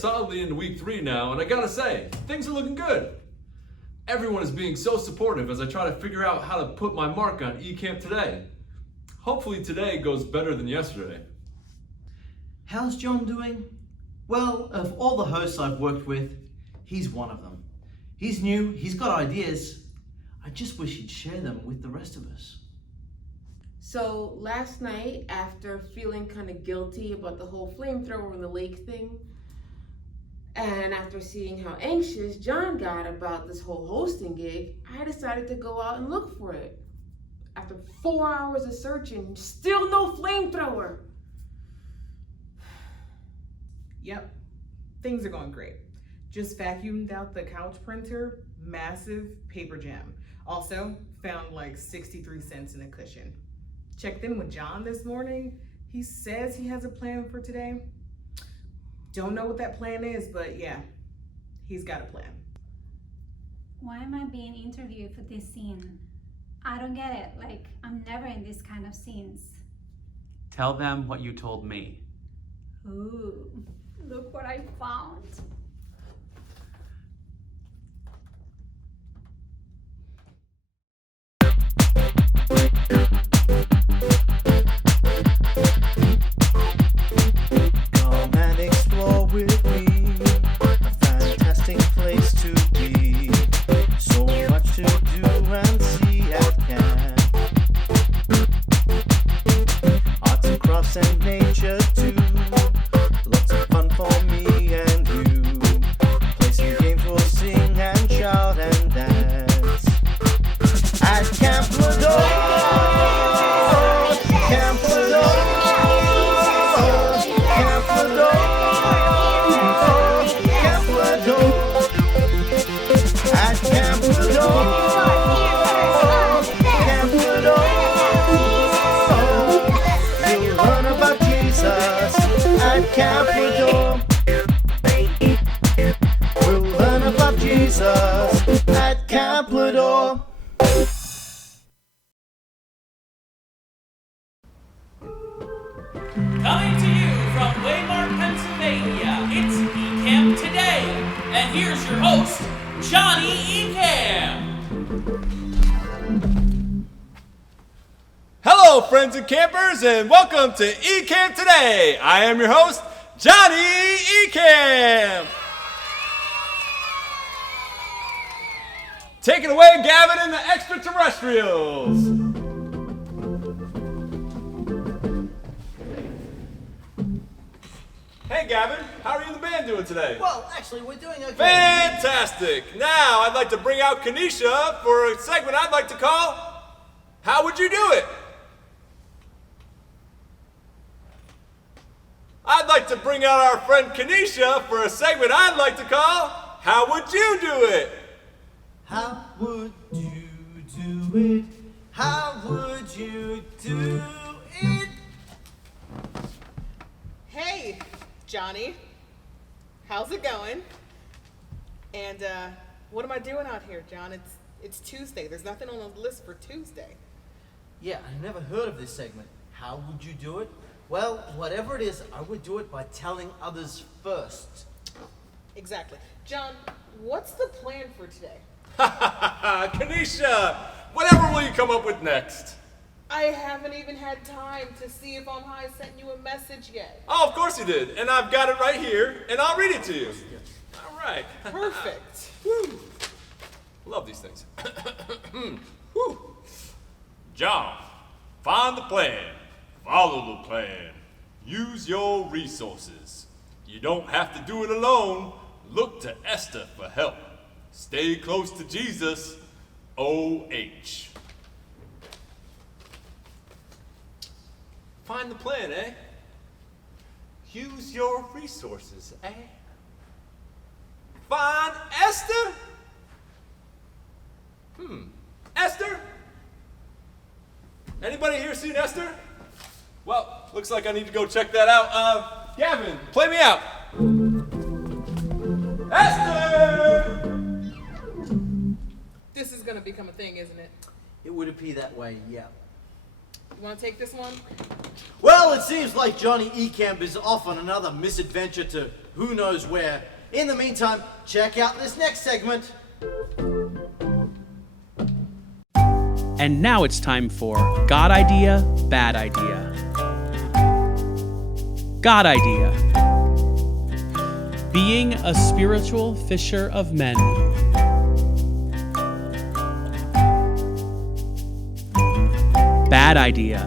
solidly into week 3 now, and I gotta say, things are looking good. Everyone is being so supportive as I try to figure out how to put my mark on eCamp today. Hopefully today goes better than yesterday. How's John doing? Well, of all the hosts I've worked with, he's one of them. He's new, he's got ideas. I just wish he'd share them with the rest of us. So last night, after feeling kind of guilty about the whole flamethrower in the lake thing, and after seeing how anxious John got about this whole hosting gig, I decided to go out and look for it. After 4 hours of searching, still no flamethrower. Yep, things are going great. Just vacuumed out the couch printer, massive paper jam. Also, found like 63 cents in a cushion. Checked in with John this morning. He says he has a plan for today. Don't know what that plan is, but yeah, he's got a plan. Why am I being interviewed for this scene? I don't get it. Like, I'm never in this kind of scenes. Tell them what you told me. Ooh, look what I found. Come and explore with me, a fantastic place to be. So much to do and see at camp. Arts and crafts and nature too. Lots of fun for me and you. Play some games, we'll sing and shout and dance. At Camp Ladore. Camp Ladore. Camp Ladore. Camp Ladore. At Camp Ladore. Camp Ladore. You'll learn about Jesus at Camp Ladore. We'll learn about Jesus at Camp Ladore. Coming to you from Waymart, Pennsylvania, it's eCamp Today. And here's your host, Johnny eCamp. Hello, friends and campers, and welcome to eCamp Today. I am your host, Johnny eCamp. Take it away, Gavin and the extraterrestrials. Hey, Gavin, how are you and the band doing today? Well, actually, we're doing okay. Fantastic! Now, I'd like to bring out Kanisha for a segment I'd like to call, How Would You Do It? I'd like to bring out our friend Kanisha for a segment I'd like to call, How Would You Do It? How would you do it? How would you do it? Hey, Johnny, how's it going? And what am I doing out here, John? It's Tuesday. There's nothing on the list for Tuesday. Yeah, I never heard of this segment. How would you do it? Well, whatever it is, I would do it by telling others first. Exactly. John, what's the plan for today? Kanisha, whatever will you come up with next? I haven't even had time to see if On High sent you a message yet. Oh, of course he did, and I've got it right here, and I'll read it to you. All right. Perfect. Woo. Love these things. Woo. John, find the plan, follow the plan, use your resources. You don't have to do it alone. Look to Esther for help. Stay close to Jesus. O.H. Find the plan, eh? Use your resources, eh? Find Esther? Esther? Anybody here seen Esther? Well, looks like I need to go check that out. Gavin, play me out. Esther! This is gonna become a thing, isn't it? It would appear that way, yeah. You wanna take this one? Well, it seems like Johnny eCamp is off on another misadventure to who knows where. In the meantime, check out this next segment. And now it's time for God Idea, Bad Idea. God Idea. Being a spiritual fisher of men. Bad Idea.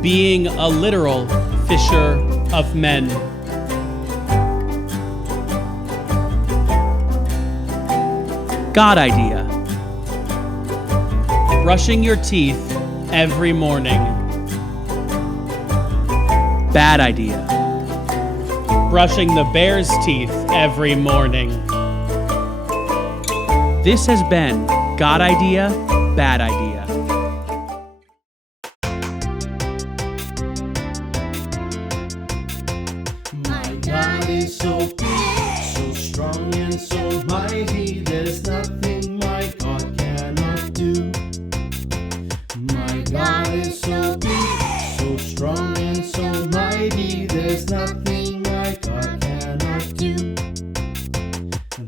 Being a literal fisher of men. God Idea. Brushing your teeth every morning. Bad Idea. Brushing the bear's teeth every morning. This has been God Idea, Bad Idea. My God is so big, so strong and so mighty. There's nothing my God cannot do. My God is so big, so strong and so mighty. There's nothing my God cannot do.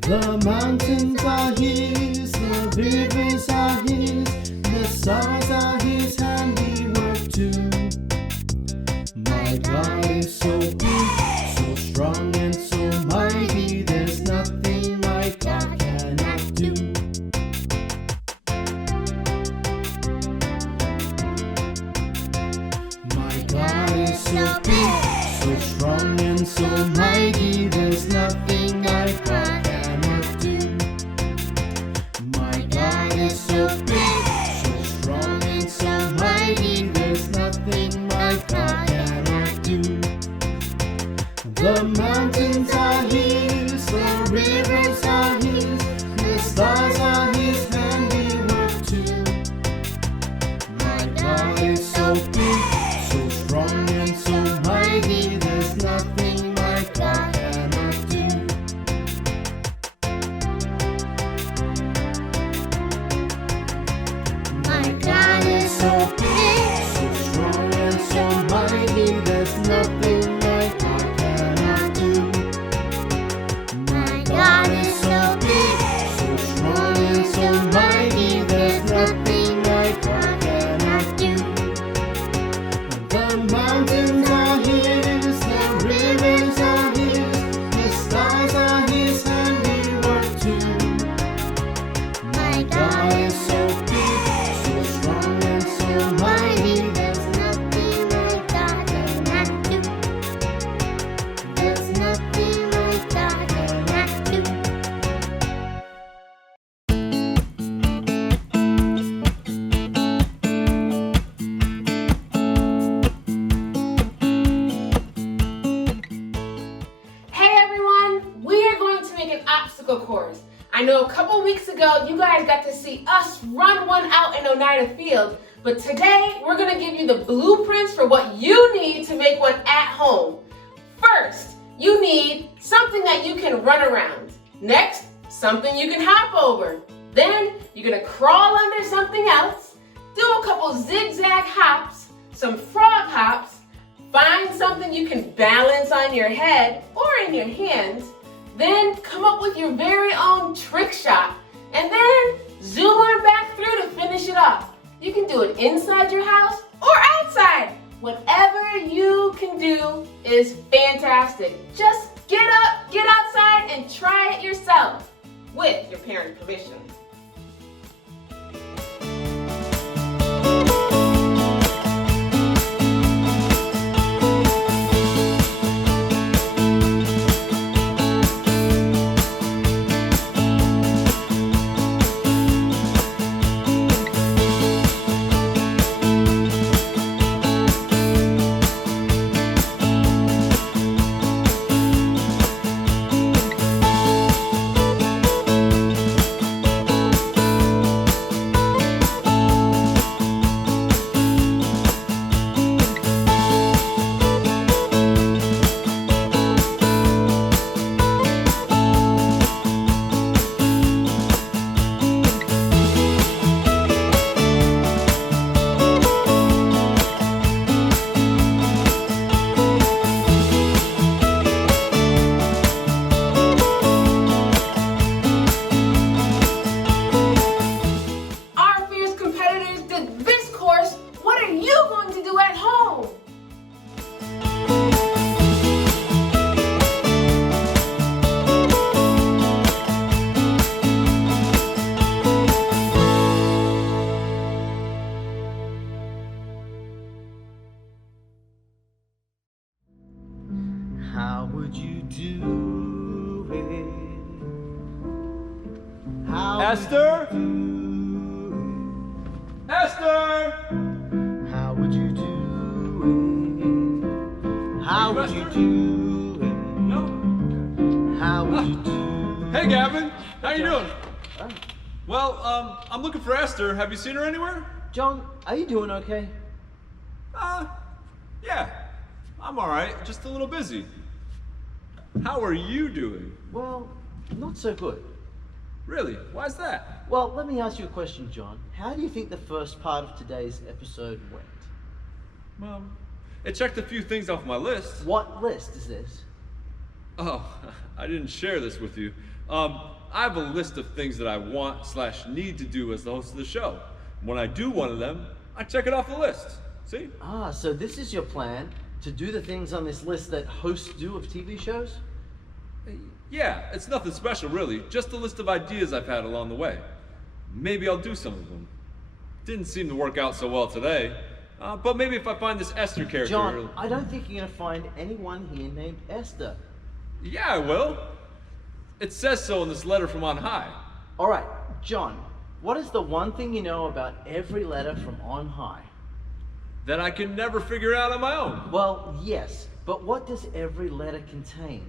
The mountains are His, the rivers are His, the stars are His handiwork too. My God is so big, so strong and so mighty. There's nothing my God cannot do. My God is so big, so strong and so mighty. There's nothing my God cannot do. My God is so big, so strong and so mighty. There's nothing my God cannot do. The mountains are His, the rivers are His, the stars are His handiwork too. My God is so big, so strong and so mighty. There's nothing my God cannot do. My God is so big, so strong and so mighty. There's nothing my God cannot do. My God is so big, so strong and so mighty. There's nothing my God cannot do. The mountains are His, the rivers are His, the stars are His handiwork too. My God is so big, so strong and so mighty. There's nothing my God cannot do. There's nothing my God cannot do. Hey everyone, we are going to make an obstacle course. I know a couple weeks ago you guys got to see us run one out in Oneida Field, but today we're going to give you the blueprints for what you need to make one at home. First, you need something that you can run around. Next, something you can hop over. Then, you're going to crawl under something else, do a couple zigzag hops, some frog hops, find something you can balance on your head or in your hands, then come up with your very own trick shot, and then zoom on back through to finish it off. You can do it inside your house or outside. Whatever you can do is fantastic. Just get up, get outside, and try it yourself with your parents' permission. Esther? Esther! How would you do it? How would you do it? No? How would you do it? Hey, Gavin. How you doing? Well, I'm looking for Esther. Have you seen her anywhere? John, are you doing okay? Yeah. I'm all right. Just a little busy. How are you doing? Well, not so good. Really? Why's that? Well, let me ask you a question, John. How do you think the first part of today's episode went? It checked a few things off my list. What list is this? Oh, I didn't share this with you. I have a list of things that I want/need to do as the host of the show. When I do one of them, I check it off the list. See? Ah, so this is your plan to do the things on this list that hosts do of TV shows? Yeah, it's nothing special really. Just a list of ideas I've had along the way. Maybe I'll do some of them. Didn't seem to work out so well today. But maybe if I find this Esther character... John, I don't think you're going to find anyone here named Esther. Yeah, I will. It says so in this letter from on high. All right, John, what is the one thing you know about every letter from on high? That I can never figure out on my own. Well, yes, but what does every letter contain?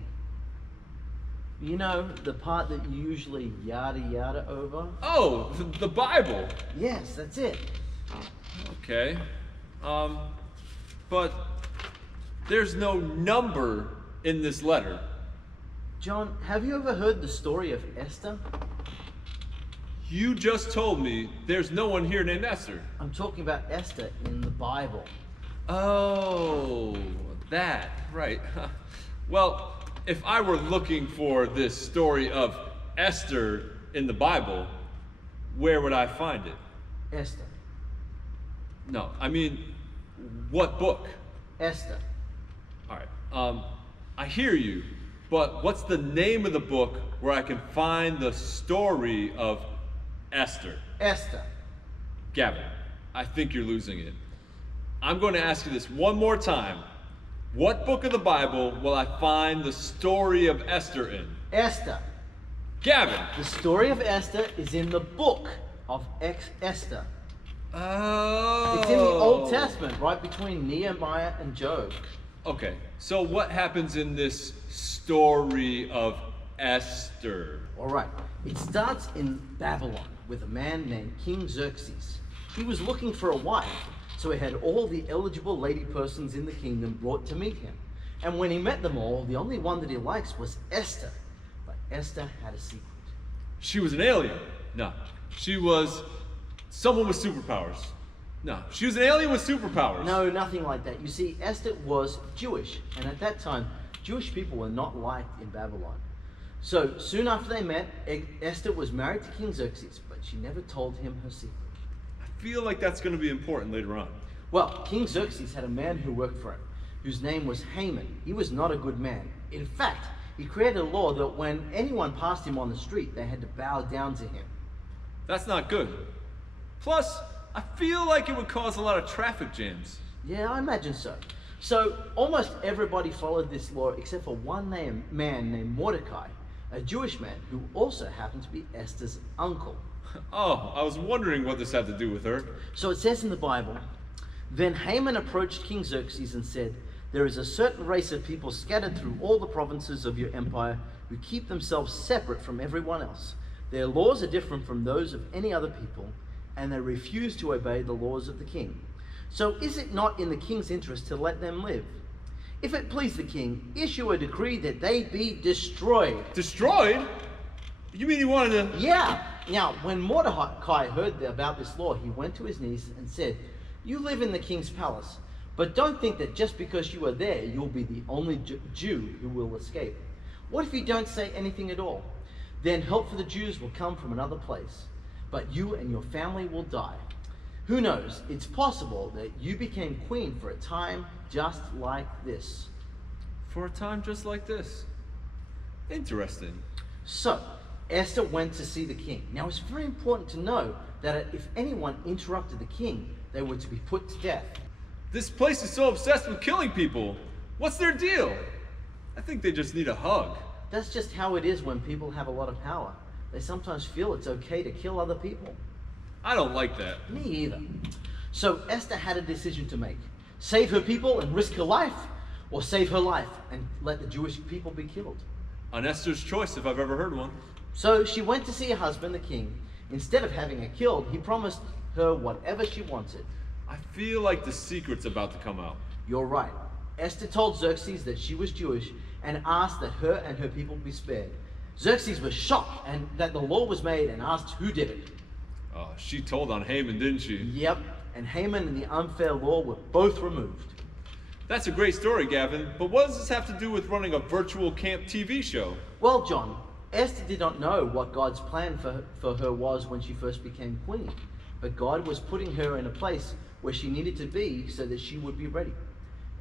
You know, the part that you usually yada yada over? Oh, the Bible. Yes, that's it. Okay. But there's no number in this letter. John, have you ever heard the story of Esther? You just told me there's no one here named Esther. I'm talking about Esther in the Bible. Oh, that, right. Well, if I were looking for this story of Esther in the Bible, where would I find it? Esther. No, I mean, what book? Esther. All right, I hear you, but what's the name of the book where I can find the story of Esther? Esther. Gavin, I think you're losing it. I'm going to ask you this one more time. What book of the Bible will I find the story of Esther in? Esther. Gavin! The story of Esther is in the book of Esther. Oh. It's in the Old Testament, right between Nehemiah and Job. Okay, so what happens in this story of Esther? All right, it starts in Babylon with a man named King Xerxes. He was looking for a wife, so he had all the eligible lady persons in the kingdom brought to meet him. And when he met them all, the only one that he likes was Esther. But Esther had a secret. She was an alien. No, she was someone with superpowers. No, she was an alien with superpowers. No, nothing like that. You see, Esther was Jewish, and at that time, Jewish people were not liked in Babylon. So soon after they met, Esther was married to King Xerxes, but she never told him her secret. I feel like that's going to be important later on. Well, King Xerxes had a man who worked for him, whose name was Haman. He was not a good man. In fact, he created a law that when anyone passed him on the street, they had to bow down to him. That's not good. Plus, I feel like it would cause a lot of traffic jams. Yeah, I imagine so. So almost everybody followed this law except for one man named Mordecai, a Jewish man who also happened to be Esther's uncle. Oh, I was wondering what this had to do with her. So it says in the Bible, then Haman approached King Xerxes and said, there is a certain race of people scattered through all the provinces of your empire who keep themselves separate from everyone else. Their laws are different from those of any other people, and they refuse to obey the laws of the king. So is it not in the king's interest to let them live? If it please the king, issue a decree that they be destroyed. Destroyed? You mean he wanted to... Yeah. Now, when Mordecai heard about this law, he went to his knees and said, you live in the king's palace, but don't think that just because you are there, you'll be the only Jew who will escape. What if you don't say anything at all? Then help for the Jews will come from another place, but you and your family will die. Who knows? It's possible that you became queen for a time just like this. For a time just like this. Interesting. So, Esther went to see the king. Now, it's very important to know that if anyone interrupted the king, they were to be put to death. This place is so obsessed with killing people. What's their deal? I think they just need a hug. That's just how it is when people have a lot of power. They they sometimes feel it's okay to kill other people. I don't like that. Me either. So Esther had a decision to make. Save her people and risk her life, or save her life and let the Jewish people be killed. An Esther's choice if I've ever heard one. So she went to see her husband, the king. Instead of having her killed, he promised her whatever she wanted. I feel like the secret's about to come out. You're right. Esther told Xerxes that she was Jewish and asked that her and her people be spared. Xerxes was shocked and that the law was made and asked who did it. She told on Haman, didn't she? Yep, and Haman and the unfair law were both removed. That's a great story, Gavin, but what does this have to do with running a virtual camp TV show? Well, John, Esther did not know what God's plan for her was when she first became queen, but God was putting her in a place where she needed to be so that she would be ready.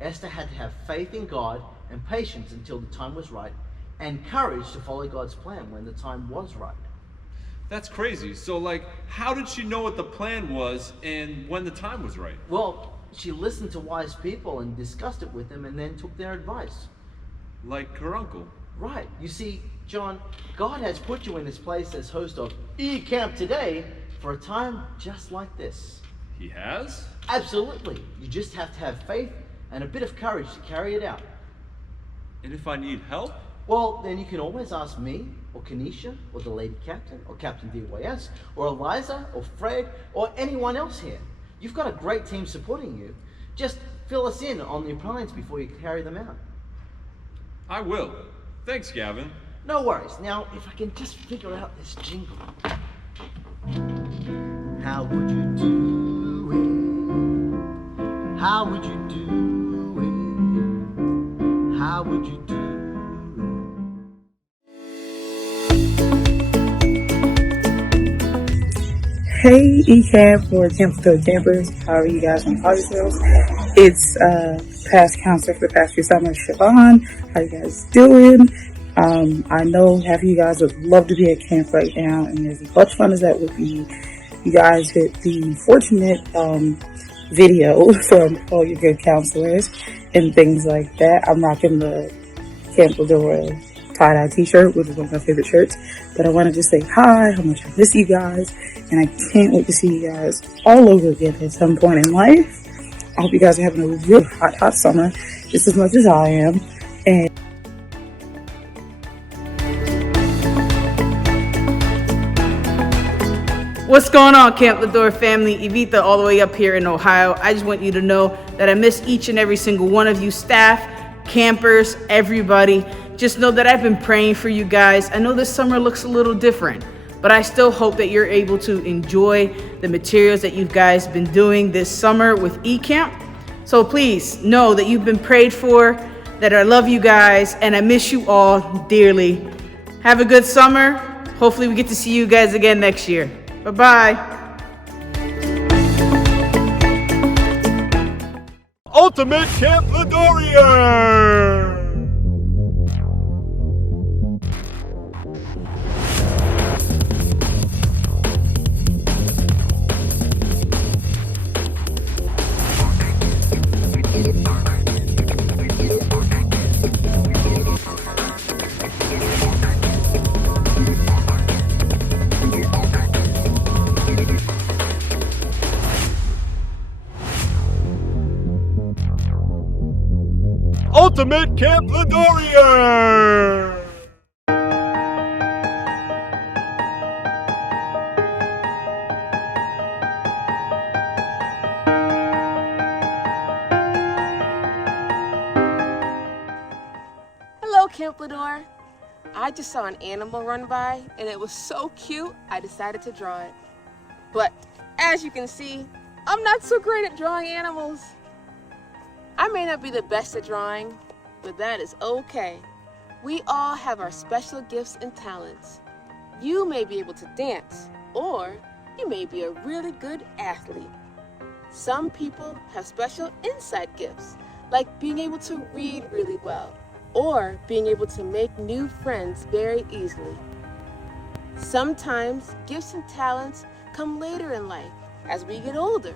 Esther had to have faith in God and patience until the time was right, and courage to follow God's plan when the time was right. That's crazy. So, how did she know what the plan was and when the time was right? Well, she listened to wise people and discussed it with them and then took their advice. Like her uncle. Right. You see, John, God has put you in this place as host of Camp Today for a time just like this. He has? Absolutely. You just have to have faith and a bit of courage to carry it out. And if I need help? Well, then you can always ask me, or Kenesha, or the lady captain, or Captain DYS, or Eliza, or Fred, or anyone else here. You've got a great team supporting you. Just fill us in on the plans before you carry them out. I will. Thanks, Gavin. No worries. Now, if I can just figure out this jingle. How would you do it? How would you do it? How would you do it? Hey, eCamp or Camp Ladore campers, however you guys want to call yourselves. It's past counselor for the past few summers, Siobhan. How you guys doing? I know half of you guys would love to be at camp right now, and as much fun as that would be, you guys hit the fortunate video from all your good counselors and things like that. I'm rocking the Camp Ladore tie-dye t-shirt, which is one of my favorite shirts, but I want to just say hi, how much I miss you guys, and I can't wait to see you guys all over again at some point in life. I hope you guys are having a real hot summer, just as much as I am, and What's going on, Camp Ladore family? Evita all the way up here in Ohio. I just want you to know that I miss each and every single one of you, staff, campers, everybody. Just know that I've been praying for you guys. I know this summer looks a little different, but I still hope that you're able to enjoy the materials that you guys been doing this summer with eCamp. So please know that you've been prayed for, that I love you guys, and I miss you all dearly. Have a good summer. Hopefully we get to see you guys again next year. Bye-bye. Ultimate Camp Ladorian! Ultimate Camp Ladorian! Hello, Camp Ladore. I just saw an animal run by, and it was so cute, I decided to draw it. But as you can see, I'm not so great at drawing animals. I may not be the best at drawing, but that is okay. We all have our special gifts and talents. You may be able to dance, or you may be a really good athlete. Some people have special insight gifts, like being able to read really well, or being able to make new friends very easily. Sometimes gifts and talents come later in life as we get older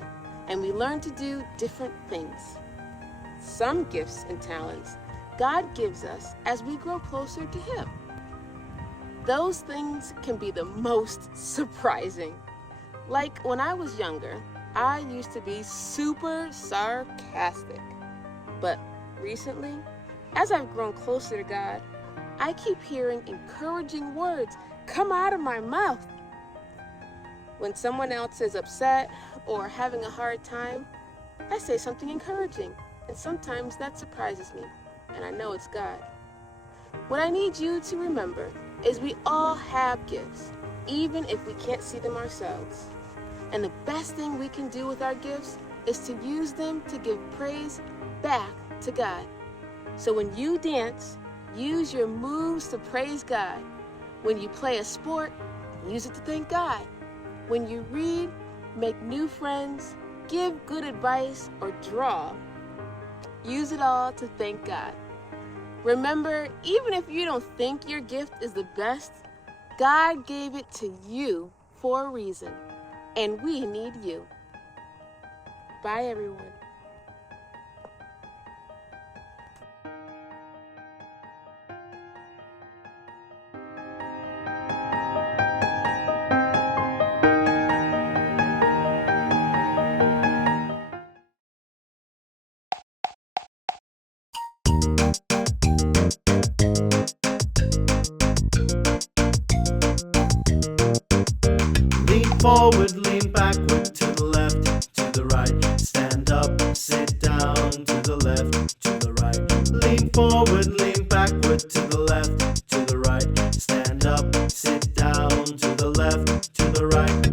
and we learn to do different things. Some gifts and talents God gives us as we grow closer to Him. those things can be the most surprising. Like when I was younger, I used to be super sarcastic. But recently, as I've grown closer to God, I keep hearing encouraging words come out of my mouth. When someone else is upset or having a hard time, I say something encouraging, and sometimes that surprises me, and I know it's God. What I need you to remember is we all have gifts, even if we can't see them ourselves. And the best thing we can do with our gifts is to use them to give praise back to God. So when you dance, use your moves to praise God. When you play a sport, use it to thank God. When you read, make new friends, give good advice, or draw, use it all to thank God. Remember, even if you don't think your gift is the best, God gave it to you for a reason, and we need you. Bye, everyone. Lean forward, lean backward, to the left, to the right. Stand up, sit down, to the left, to the right. Lean forward, lean backward, to the left, to the right. Stand up, sit down, to the left, to the right.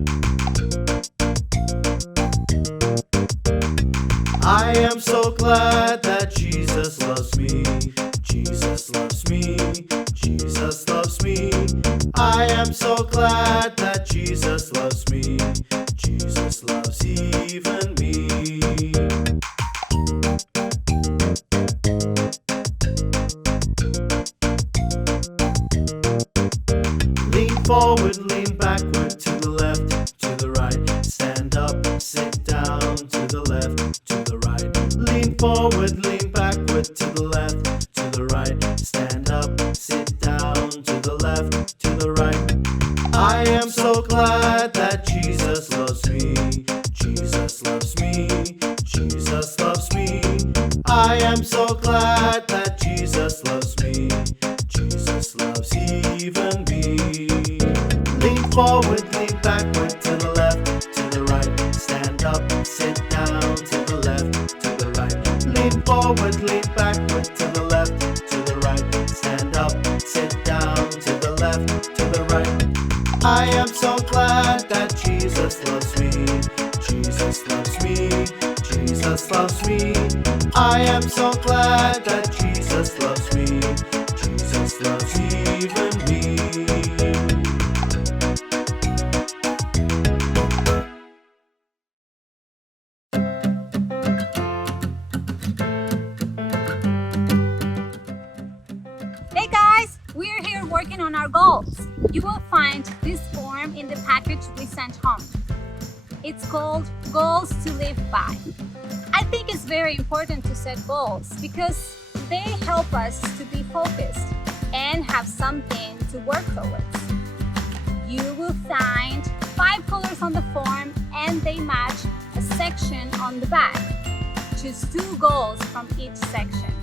I am so glad that Jesus loves me. Jesus loves me. Jesus loves me. I am so glad that Jesus loves me. Jesus loves even me. Lean forward, lean backward, to the left, to the right. Stand up, sit down, to the left, to the right. Lean forward, lean backward, to the left, to the right. Stand up, sit down, to the left, to the right. I am so glad that Jesus loves me. Jesus loves me. Jesus loves me. I am so glad that Jesus loves me. Jesus loves even me. Lean forward, lean backward, to the left, to the right. Stand up, sit down, to the left, to the right. Lean forward, lean backward, to the left, to the right. Stand up, sit down, to the left, to the right. I am so glad that Jesus loves me. Jesus loves me. Jesus loves me. I am so glad that Jesus loves me. Jesus loves even me. Hey guys, we're here working on our goals. You will find this form in the package we sent home. It's called Goals to Live By. I think it's very important to set goals because they help us to be focused and have something to work towards. You will find 5 colors on the form and they match a section on the back. Choose 2 goals from each section.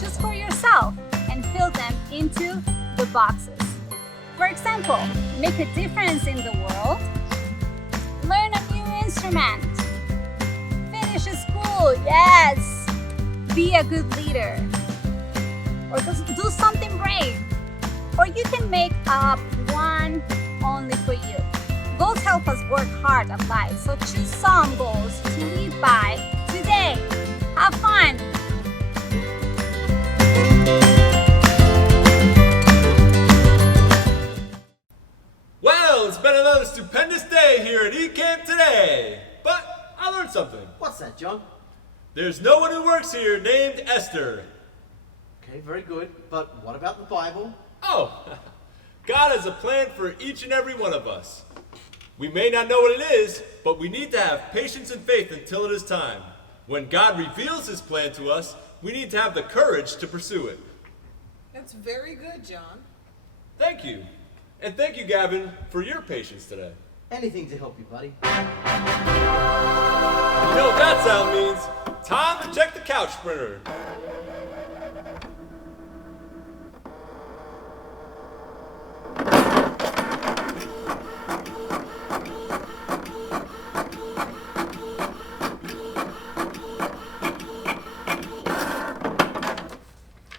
Just for yourself and fill them into the boxes. For example, make a difference in the world, learn a new instrument, finish school, yes, be a good leader, or just do something brave. Or you can make up one only for you. Goals help us work hard at life, so choose some goals to live by today. Have fun! Well, it's been another stupendous day here at eCamp today. But I learned something. What's that, John? There's no one who works here named Esther. Okay, very good. But what about the Bible? Oh, God has a plan for each and every one of us. We may not know what it is, but we need to have patience and faith until it is time. When God reveals his plan to us, we need to have the courage to pursue it. That's very good, John. Thank you. And thank you, Gavin, for your patience today. Anything to help you, buddy. You know what that sound means? Time to check the couch printer.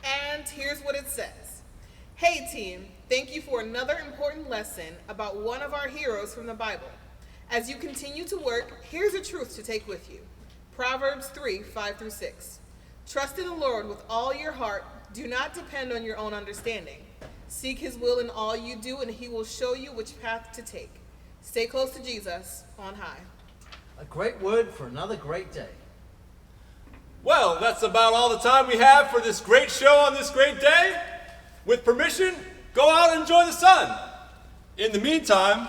And here's what it says. Hey team, thank you for another important lesson about one of our heroes from the Bible. As you continue to work, here's a truth to take with you. Proverbs 3:5-6. Trust in the Lord with all your heart. Do not depend on your own understanding. Seek his will in all you do, and he will show you which path to take. Stay close to Jesus on high. A great word for another great day. Well, that's about all the time we have for this great show on this great day. With permission, go out and enjoy the sun. In the meantime,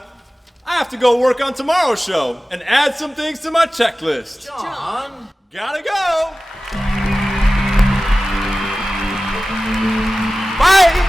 I have to go work on tomorrow's show and add some things to my checklist. John! Gotta go! Bye!